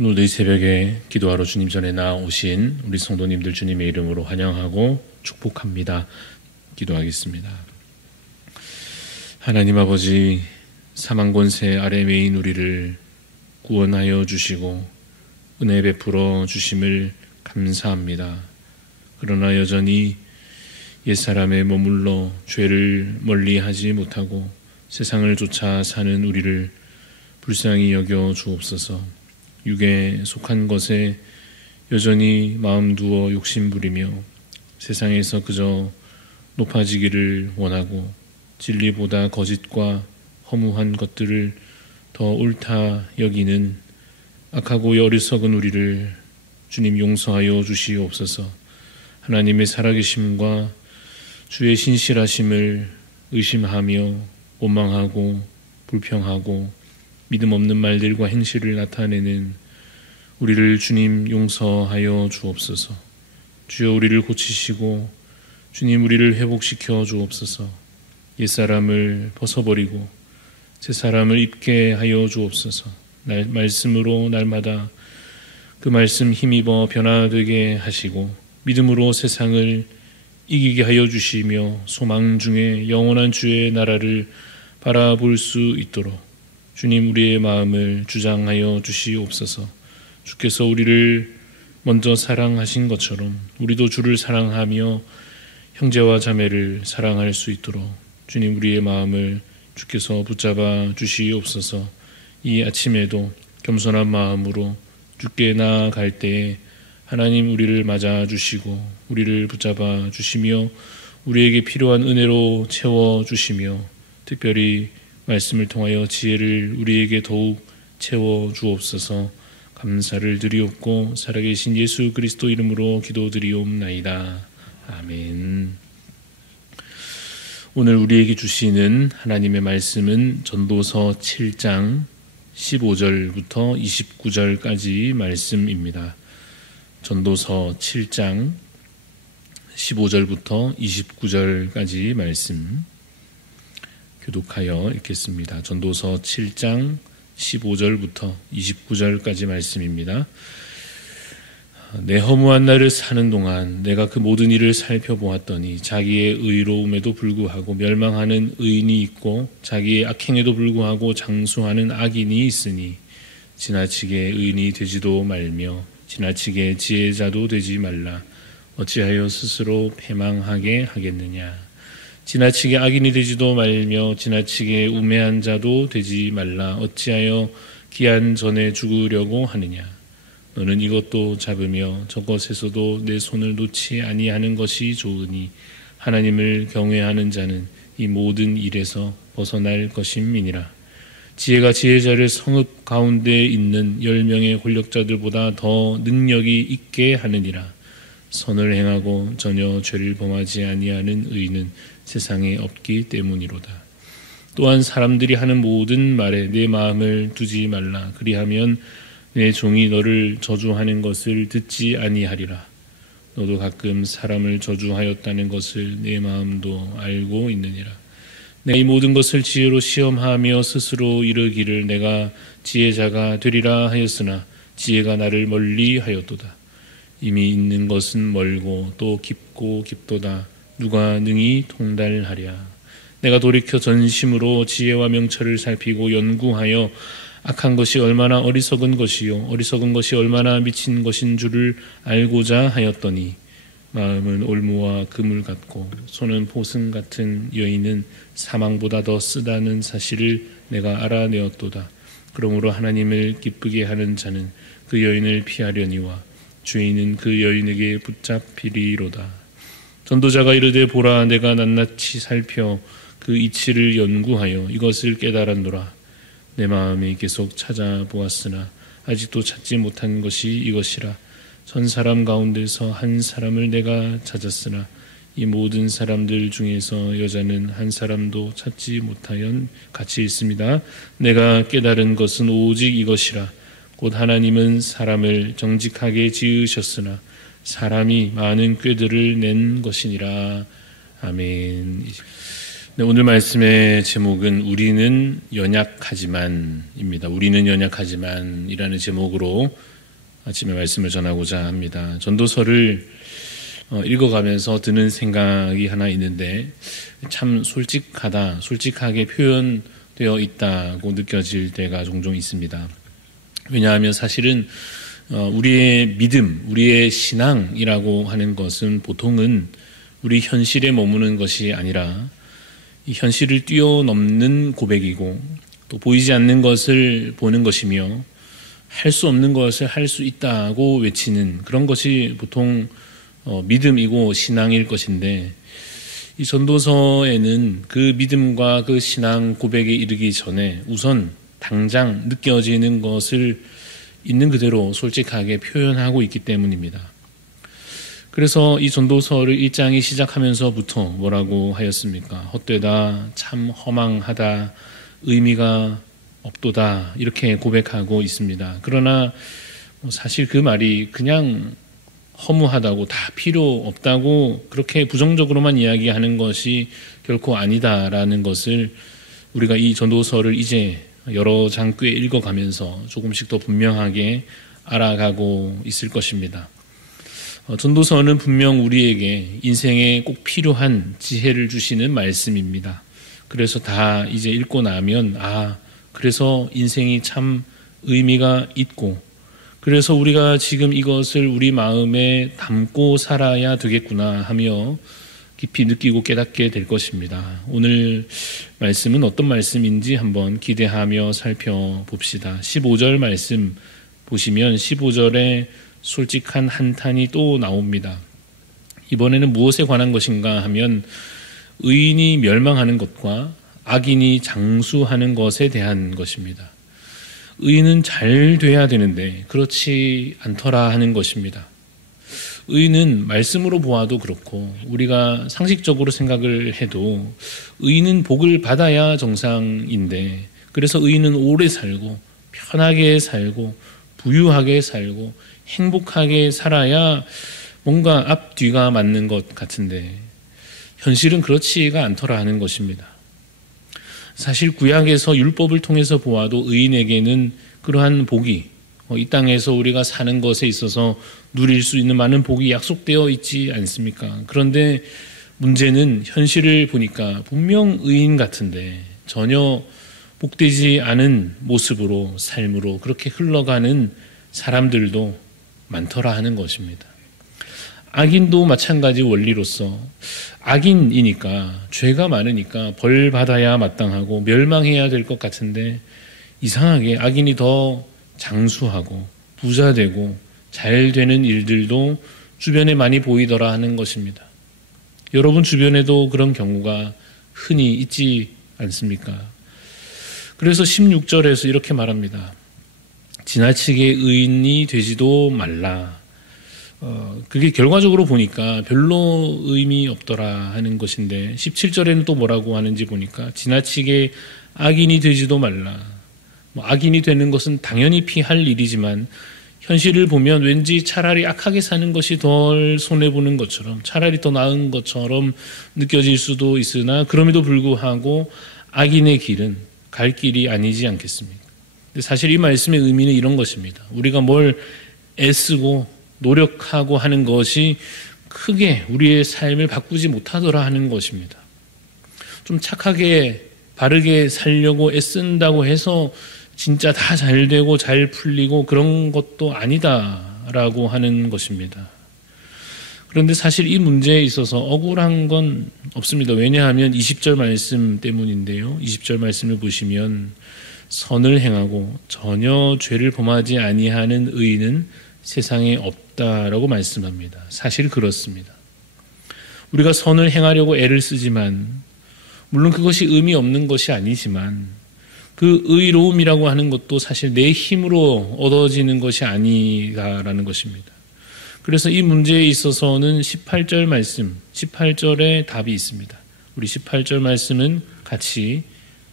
오늘도 이 새벽에 기도하러 주님 전에 나오신 우리 성도님들 주님의 이름으로 환영하고 축복합니다. 기도하겠습니다. 하나님 아버지, 사망 권세 아래 매인 우리를 구원하여 주시고 은혜 베풀어 주심을 감사합니다. 그러나 여전히 옛사람에 머물러 죄를 멀리하지 못하고 세상을 쫓아 사는 우리를 불쌍히 여겨 주옵소서. 육에 속한 것에 여전히 마음 두어 욕심부리며 세상에서 그저 높아지기를 원하고 진리보다 거짓과 허무한 것들을 더 옳다 여기는 악하고 어리석은 우리를 주님 용서하여 주시옵소서. 하나님의 살아계심과 주의 신실하심을 의심하며 원망하고 불평하고 믿음 없는 말들과 행실을 나타내는 우리를 주님 용서하여 주옵소서. 주여 우리를 고치시고 주님 우리를 회복시켜 주옵소서. 옛사람을 벗어버리고 새사람을 입게 하여 주옵소서. 말씀으로 날마다 그 말씀 힘입어 변화되게 하시고 믿음으로 세상을 이기게 하여 주시며 소망 중에 영원한 주의 나라를 바라볼 수 있도록 주님 우리의 마음을 주장하여 주시옵소서. 주께서 우리를 먼저 사랑하신 것처럼 우리도 주를 사랑하며 형제와 자매를 사랑할 수 있도록 주님 우리의 마음을 주께서 붙잡아 주시옵소서. 이 아침에도 겸손한 마음으로 주께 나아갈 때에 하나님 우리를 맞아 주시고 우리를 붙잡아 주시며 우리에게 필요한 은혜로 채워 주시며 특별히 말씀을 통하여 지혜를 우리에게 더욱 채워 주옵소서. 감사를 드리옵고 살아계신 예수 그리스도 이름으로 기도드리옵나이다. 아멘. 오늘 우리에게 주시는 하나님의 말씀은 전도서 7장 15절부터 29절까지 말씀입니다. 전도서 7장 15절부터 29절까지 말씀 교독하여 읽겠습니다. 전도서 7장 15절부터 29절까지 말씀입니다. 내 허무한 날을 사는 동안 내가 그 모든 일을 살펴보았더니 자기의 의로움에도 불구하고 멸망하는 의인이 있고 자기의 악행에도 불구하고 장수하는 악인이 있으니 지나치게 의인이 되지도 말며 지나치게 지혜자도 되지 말라. 어찌하여 스스로 패망하게 하겠느냐. 지나치게 악인이 되지도 말며 지나치게 우매한 자도 되지 말라. 어찌하여 기한 전에 죽으려고 하느냐. 너는 이것도 잡으며 저것에서도 내 손을 놓지 아니하는 것이 좋으니 하나님을 경외하는 자는 이 모든 일에서 벗어날 것임이니라. 지혜가 지혜자를 성읍 가운데 있는 10명의 권력자들보다 더 능력이 있게 하느니라. 선을 행하고 전혀 죄를 범하지 아니하는 의인은 세상에 없기 때문이로다. 또한 사람들이 하는 모든 말에 내 마음을 두지 말라. 그리하면 내 종이 너를 저주하는 것을 듣지 아니하리라. 너도 가끔 사람을 저주하였다는 것을 내 마음도 알고 있느니라. 내가 이 모든 것을 지혜로 시험하며 스스로 이르기를 내가 지혜자가 되리라 하였으나 지혜가 나를 멀리 하였도다. 이미 있는 것은 멀고 또 깊고 깊도다. 누가 능히 통달하랴. 내가 돌이켜 전심으로 지혜와 명철을 살피고 연구하여 악한 것이 얼마나 어리석은 것이요 어리석은 것이 얼마나 미친 것인 줄을 알고자 하였더니 마음은 올무와 그물 같고 손은 포승 같은 여인은 사망보다 더 쓰다는 사실을 내가 알아내었도다. 그러므로 하나님을 기쁘게 하는 자는 그 여인을 피하려니와 죄인은 그 여인에게 붙잡히리로다. 전도자가 이르되 보라 내가 낱낱이 살펴 그 이치를 연구하여 이것을 깨달았노라. 내 마음이 계속 찾아보았으나 아직도 찾지 못한 것이 이것이라. 천 사람 가운데서 한 사람을 내가 찾았으나 이 모든 사람들 중에서 여자는 한 사람도 찾지 못하여 같이 있습니다. 내가 깨달은 것은 오직 이것이라. 곧 하나님은 사람을 정직하게 지으셨으나 사람이 많은 꾀들을 낸 것이니라. 아멘. 네, 오늘 말씀의 제목은 우리는 연약하지만입니다. 우리는 연약하지만이라는 제목으로 아침에 말씀을 전하고자 합니다. 전도서를 읽어가면서 드는 생각이 하나 있는데 참 솔직하게 표현되어 있다고 느껴질 때가 종종 있습니다. 왜냐하면 사실은 우리의 믿음, 우리의 신앙이라고 하는 것은 보통은 우리 현실에 머무는 것이 아니라 이 현실을 뛰어넘는 고백이고 또 보이지 않는 것을 보는 것이며 할 수 없는 것을 할 수 있다고 외치는 그런 것이 보통 믿음이고 신앙일 것인데 이 전도서에는 그 믿음과 그 신앙 고백에 이르기 전에 우선 당장 느껴지는 것을 있는 그대로 솔직하게 표현하고 있기 때문입니다. 그래서 이 전도서를 1장이 시작하면서부터 뭐라고 하였습니까? 헛되다, 참 허망하다, 의미가 없도다 이렇게 고백하고 있습니다. 그러나 사실 그 말이 그냥 허무하다고 다 필요 없다고 그렇게 부정적으로만 이야기하는 것이 결코 아니다라는 것을 우리가 이 전도서를 이제 여러 장 꽤 읽어가면서 조금씩 더 분명하게 알아가고 있을 것입니다. 전도서는 분명 우리에게 인생에 꼭 필요한 지혜를 주시는 말씀입니다. 그래서 다 이제 읽고 나면 그래서 인생이 참 의미가 있고 그래서 우리가 지금 이것을 우리 마음에 담고 살아야 되겠구나 하며 깊이 느끼고 깨닫게 될 것입니다. 오늘 말씀은 어떤 말씀인지 한번 기대하며 살펴봅시다. 15절 말씀 보시면 15절에 솔직한 한탄이 또 나옵니다. 이번에는 무엇에 관한 것인가 하면 의인이 멸망하는 것과 악인이 장수하는 것에 대한 것입니다. 의인은 잘 돼야 되는데 그렇지 않더라 하는 것입니다. 의인은 말씀으로 보아도 그렇고 우리가 상식적으로 생각을 해도 의인은 복을 받아야 정상인데 그래서 의인은 오래 살고 편하게 살고 부유하게 살고 행복하게 살아야 뭔가 앞뒤가 맞는 것 같은데 현실은 그렇지가 않더라 하는 것입니다. 사실 구약에서 율법을 통해서 보아도 의인에게는 그러한 복이 이 땅에서 우리가 사는 것에 있어서 누릴 수 있는 많은 복이 약속되어 있지 않습니까? 그런데 문제는 현실을 보니까 분명 의인 같은데 전혀 복되지 않은 모습으로 삶으로 그렇게 흘러가는 사람들도 많더라 하는 것입니다. 악인도 마찬가지 원리로서 악인이니까 죄가 많으니까 벌 받아야 마땅하고 멸망해야 될 것 같은데 이상하게 악인이 더 장수하고 부자되고 잘 되는 일들도 주변에 많이 보이더라 하는 것입니다. 여러분 주변에도 그런 경우가 흔히 있지 않습니까? 그래서 16절에서 이렇게 말합니다. 지나치게 의인이 되지도 말라. 그게 결과적으로 보니까 별로 의미 없더라 하는 것인데 17절에는 또 뭐라고 하는지 보니까 지나치게 악인이 되지도 말라. 악인이 되는 것은 당연히 피할 일이지만 현실을 보면 왠지 차라리 악하게 사는 것이 덜 손해보는 것처럼 차라리 더 나은 것처럼 느껴질 수도 있으나 그럼에도 불구하고 악인의 길은 갈 길이 아니지 않겠습니까? 근데 사실 이 말씀의 의미는 이런 것입니다. 우리가 뭘 애쓰고 노력하고 하는 것이 크게 우리의 삶을 바꾸지 못하더라 하는 것입니다. 좀 착하게 바르게 살려고 애쓴다고 해서 진짜 다 잘 되고 잘 풀리고 그런 것도 아니다라고 하는 것입니다. 그런데 사실 이 문제에 있어서 억울한 건 없습니다. 왜냐하면 20절 말씀 때문인데요. 20절 말씀을 보시면 선을 행하고 전혀 죄를 범하지 아니하는 의인은 세상에 없다라고 말씀합니다. 사실 그렇습니다. 우리가 선을 행하려고 애를 쓰지만 물론 그것이 의미 없는 것이 아니지만 그 의로움이라고 하는 것도 사실 내 힘으로 얻어지는 것이 아니다라는 것입니다. 그래서 이 문제에 있어서는 18절 말씀, 18절에 답이 있습니다. 우리 18절 말씀은 같이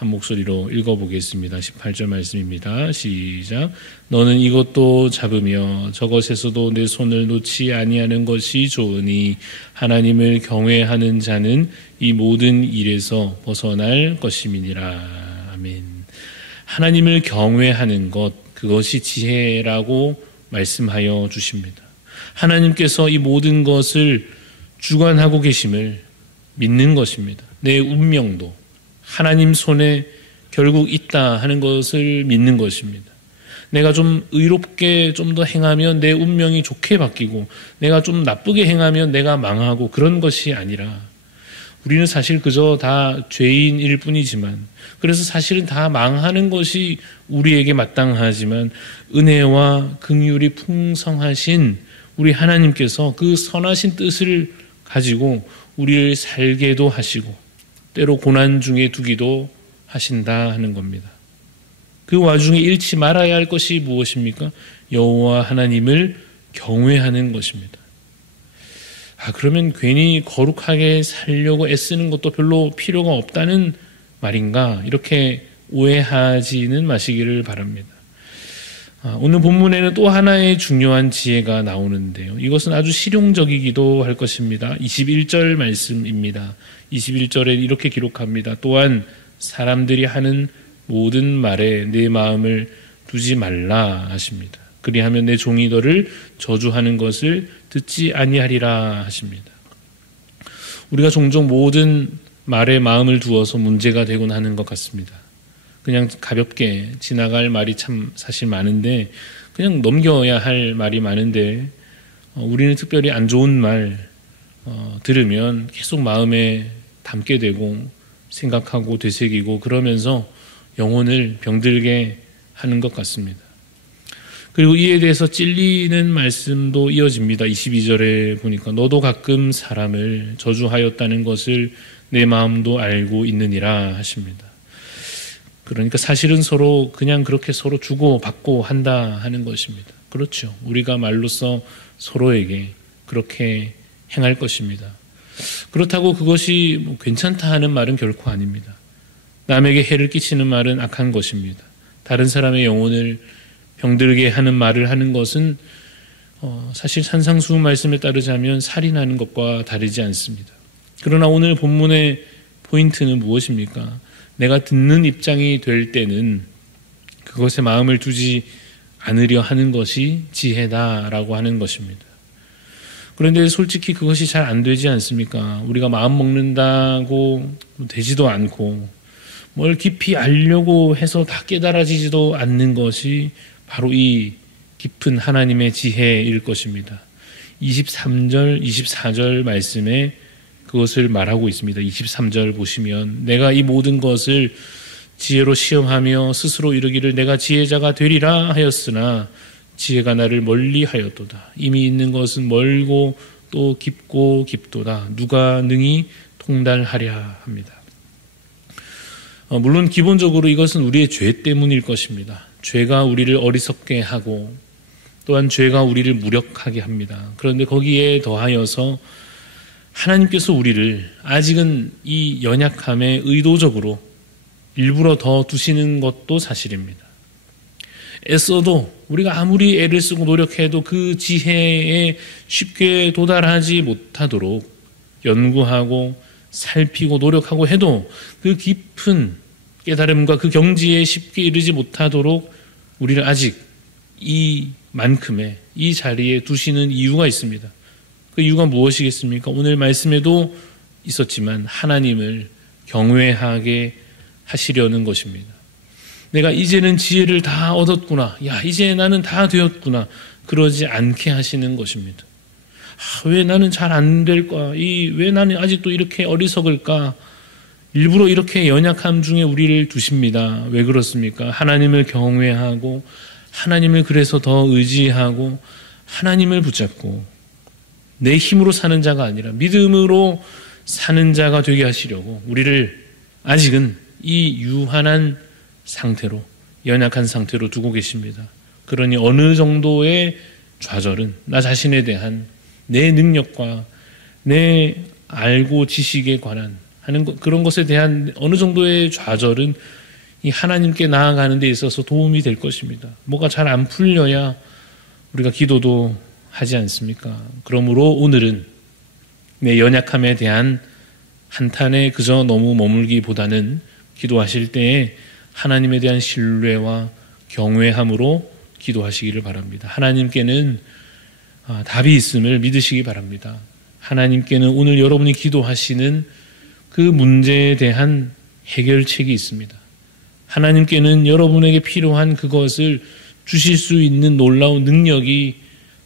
한 목소리로 읽어보겠습니다. 18절 말씀입니다. 시작. 너는 이것도 잡으며 저것에서도 내 손을 놓지 아니하는 것이 좋으니 하나님을 경외하는 자는 이 모든 일에서 벗어날 것임이니라. 아멘. 하나님을 경외하는 것, 그것이 지혜라고 말씀하여 주십니다. 하나님께서 이 모든 것을 주관하고 계심을 믿는 것입니다. 내 운명도 하나님 손에 결국 있다 하는 것을 믿는 것입니다. 내가 좀 의롭게 좀 더 행하면 내 운명이 좋게 바뀌고 내가 좀 나쁘게 행하면 내가 망하고 그런 것이 아니라 우리는 사실 그저 다 죄인일 뿐이지만 그래서 사실은 다 망하는 것이 우리에게 마땅하지만 은혜와 긍휼이 풍성하신 우리 하나님께서 그 선하신 뜻을 가지고 우리를 살게도 하시고 때로 고난 중에 두기도 하신다 하는 겁니다. 그 와중에 잃지 말아야 할 것이 무엇입니까? 여호와 하나님을 경외하는 것입니다. 그러면 괜히 거룩하게 살려고 애쓰는 것도 별로 필요가 없다는 말인가? 이렇게 오해하지는 마시기를 바랍니다. 오늘 본문에는 또 하나의 중요한 지혜가 나오는데요. 이것은 아주 실용적이기도 할 것입니다. 21절 말씀입니다. 21절에 이렇게 기록합니다. 또한 사람들이 하는 모든 말에 내 마음을 두지 말라 하십니다. 그리하면 내 종이 너를 저주하는 것을 듣지 아니하리라 하십니다. 우리가 종종 모든 말에 마음을 두어서 문제가 되곤 하는 것 같습니다. 그냥 가볍게 지나갈 말이 참 사실 많은데 그냥 넘겨야 할 말이 많은데 우리는 특별히 안 좋은 말 들으면 계속 마음에 담게 되고 생각하고 되새기고 그러면서 영혼을 병들게 하는 것 같습니다. 그리고 이에 대해서 찔리는 말씀도 이어집니다. 22절에 보니까 너도 가끔 사람을 저주하였다는 것을 내 마음도 알고 있느니라 하십니다. 그러니까 사실은 서로 그냥 그렇게 서로 주고받고 한다 하는 것입니다. 그렇죠. 우리가 말로써 서로에게 그렇게 행할 것입니다. 그렇다고 그것이 괜찮다 하는 말은 결코 아닙니다. 남에게 해를 끼치는 말은 악한 것입니다. 다른 사람의 영혼을 병들게 하는 말을 하는 것은 사실 산상수훈 말씀에 따르자면 살인하는 것과 다르지 않습니다. 그러나 오늘 본문의 포인트는 무엇입니까? 내가 듣는 입장이 될 때는 그것에 마음을 두지 않으려 하는 것이 지혜다라고 하는 것입니다. 그런데 솔직히 그것이 잘 안 되지 않습니까? 우리가 마음 먹는다고 되지도 않고 뭘 깊이 알려고 해서 다 깨달아지지도 않는 것이 바로 이 깊은 하나님의 지혜일 것입니다. 23절, 24절 말씀에 그것을 말하고 있습니다. 23절 보시면 내가 이 모든 것을 지혜로 시험하며 스스로 이르기를 내가 지혜자가 되리라 하였으나 지혜가 나를 멀리 하였도다. 이미 있는 것은 멀고 또 깊고 깊도다. 누가 능히 통달하랴 합니다. 물론 기본적으로 이것은 우리의 죄 때문일 것입니다. 죄가 우리를 어리석게 하고 또한 죄가 우리를 무력하게 합니다. 그런데 거기에 더하여서 하나님께서 우리를 아직은 이 연약함에 의도적으로 일부러 더 두시는 것도 사실입니다. 애써도 우리가 아무리 애를 쓰고 노력해도 그 지혜에 쉽게 도달하지 못하도록 연구하고 살피고 노력하고 해도 그 깊은 깨달음과 그 경지에 쉽게 이르지 못하도록 우리를 아직 이만큼의 이 자리에 두시는 이유가 있습니다. 그 이유가 무엇이겠습니까? 오늘 말씀에도 있었지만 하나님을 경외하게 하시려는 것입니다. 내가 이제는 지혜를 다 얻었구나. 야, 이제 나는 다 되었구나. 그러지 않게 하시는 것입니다. 왜 나는 잘 안 될까? 왜 나는 아직도 이렇게 어리석을까? 일부러 이렇게 연약함 중에 우리를 두십니다. 왜 그렇습니까? 하나님을 경외하고 하나님을 그래서 더 의지하고 하나님을 붙잡고 내 힘으로 사는 자가 아니라 믿음으로 사는 자가 되게 하시려고 우리를 아직은 이 유한한 상태로 연약한 상태로 두고 계십니다. 그러니 어느 정도의 좌절은 나 자신에 대한 내 능력과 내 알고 지식에 관한 하는 그런 것에 대한 어느 정도의 좌절은 이 하나님께 나아가는 데 있어서 도움이 될 것입니다. 뭐가 잘 안 풀려야 우리가 기도도 하지 않습니까? 그러므로 오늘은 내 연약함에 대한 한탄에 그저 너무 머물기보다는 기도하실 때에 하나님에 대한 신뢰와 경외함으로 기도하시기를 바랍니다. 하나님께는 답이 있음을 믿으시기 바랍니다. 하나님께는 오늘 여러분이 기도하시는 그 문제에 대한 해결책이 있습니다. 하나님께는 여러분에게 필요한 그것을 주실 수 있는 놀라운 능력이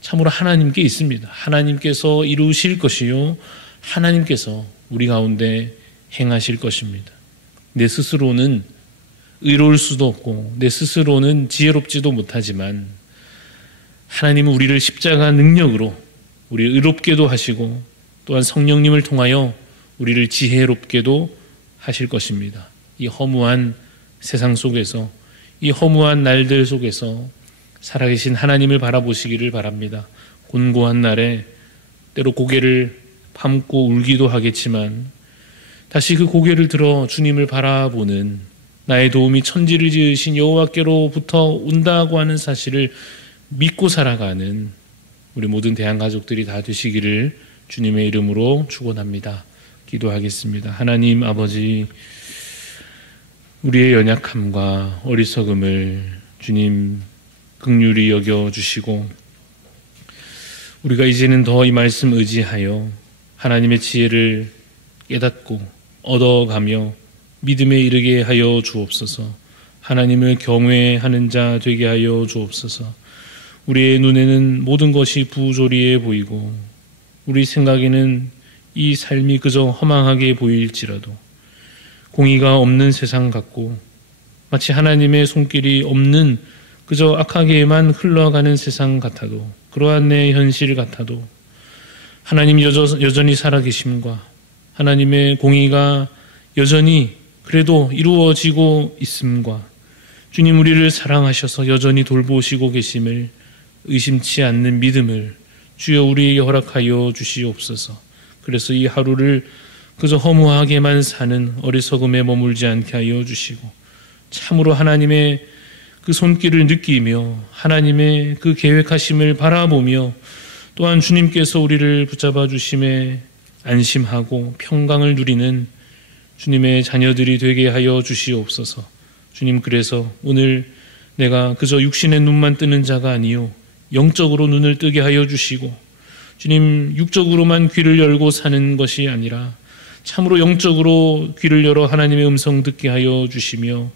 참으로 하나님께 있습니다. 하나님께서 이루실 것이요 하나님께서 우리 가운데 행하실 것입니다. 내 스스로는 의로울 수도 없고 내 스스로는 지혜롭지도 못하지만 하나님은 우리를 십자가 능력으로 우리를 의롭게도 하시고 또한 성령님을 통하여 우리를 지혜롭게도 하실 것입니다. 이 허무한 세상 속에서 이 허무한 날들 속에서 살아계신 하나님을 바라보시기를 바랍니다. 곤고한 날에 때로 고개를 밤고 울기도 하겠지만 다시 그 고개를 들어 주님을 바라보는 나의 도움이 천지를 지으신 여호와께로부터 온다고 하는 사실을 믿고 살아가는 우리 모든 대한가족들이 다 되시기를 주님의 이름으로 축원합니다. 기도하겠습니다. 하나님 아버지, 우리의 연약함과 어리석음을 주님 긍휼히 여겨주시고 우리가 이제는 더 이 말씀 의지하여 하나님의 지혜를 깨닫고 얻어가며 믿음에 이르게 하여 주옵소서. 하나님을 경외하는 자 되게 하여 주옵소서. 우리의 눈에는 모든 것이 부조리해 보이고 우리 생각에는 이 삶이 그저 허망하게 보일지라도 공의가 없는 세상 같고 마치 하나님의 손길이 없는 그저 악하게만 흘러가는 세상 같아도 그러한 내 현실 같아도 하나님 여전히 살아계심과 하나님의 공의가 여전히 그래도 이루어지고 있음과 주님 우리를 사랑하셔서 여전히 돌보시고 계심을 의심치 않는 믿음을 주여 우리에게 허락하여 주시옵소서. 그래서 이 하루를 그저 허무하게만 사는 어리석음에 머물지 않게 하여 주시고 참으로 하나님의 그 손길을 느끼며 하나님의 그 계획하심을 바라보며 또한 주님께서 우리를 붙잡아 주심에 안심하고 평강을 누리는 주님의 자녀들이 되게 하여 주시옵소서. 주님, 그래서 오늘 내가 그저 육신의 눈만 뜨는 자가 아니요 영적으로 눈을 뜨게 하여 주시고 주님, 육적으로만 귀를 열고 사는 것이 아니라 참으로 영적으로 귀를 열어 하나님의 음성 듣게 하여 주시며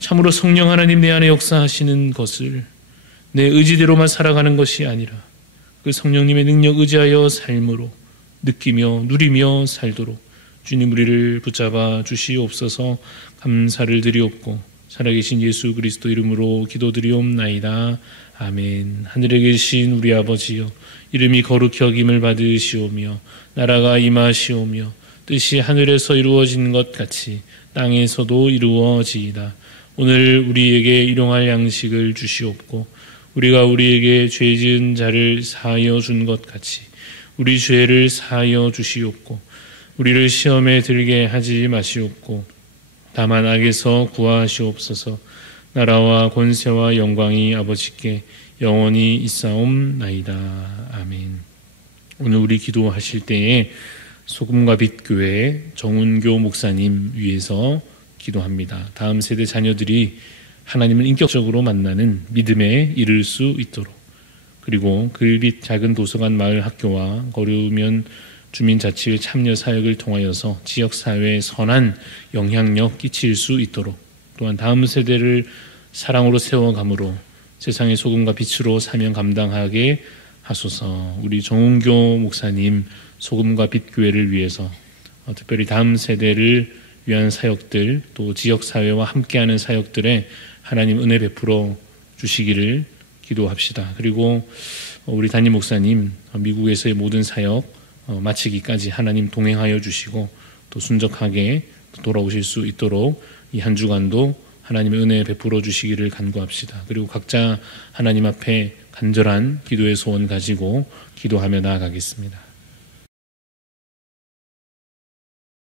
참으로 성령 하나님 내 안에 역사하시는 것을 내 의지대로만 살아가는 것이 아니라 그 성령님의 능력 의지하여 삶으로 느끼며 누리며 살도록 주님 우리를 붙잡아 주시옵소서. 감사를 드리옵고 살아계신 예수 그리스도 이름으로 기도드리옵나이다. 아멘. 하늘에 계신 우리 아버지여, 이름이 거룩히 여김을 받으시오며 나라가 임하시오며 뜻이 하늘에서 이루어진 것 같이 땅에서도 이루어지이다. 오늘 우리에게 일용할 양식을 주시옵고 우리가 우리에게 죄 지은 자를 사하여 준 것 같이 우리 죄를 사하여 주시옵고 우리를 시험에 들게 하지 마시옵고 다만 악에서 구하시옵소서. 나라와 권세와 영광이 아버지께 영원히 있사옵나이다. 아멘. 오늘 우리 기도하실 때에 소금과 빛 교회 정운교 목사님 위해서 기도합니다. 다음 세대 자녀들이 하나님을 인격적으로 만나는 믿음에 이를 수 있도록, 그리고 글빛 작은 도서관 마을 학교와 거류면 주민자치회 참여 사역을 통하여서 지역사회에 선한 영향력 끼칠 수 있도록, 또한 다음 세대를 사랑으로 세워감으로 세상의 소금과 빛으로 사명 감당하게 하소서. 우리 정운교 목사님 소금과 빛 교회를 위해서 특별히 다음 세대를 위한 사역들, 또 지역사회와 함께하는 사역들에 하나님 은혜 베풀어 주시기를 기도합시다. 그리고 우리 담임 목사님 미국에서의 모든 사역 마치기까지 하나님 동행하여 주시고 또 순적하게 돌아오실 수 있도록 이 한 주간도 하나님의 은혜 베풀어 주시기를 간구합시다. 그리고 각자 하나님 앞에 간절한 기도의 소원 가지고 기도하며 나아가겠습니다.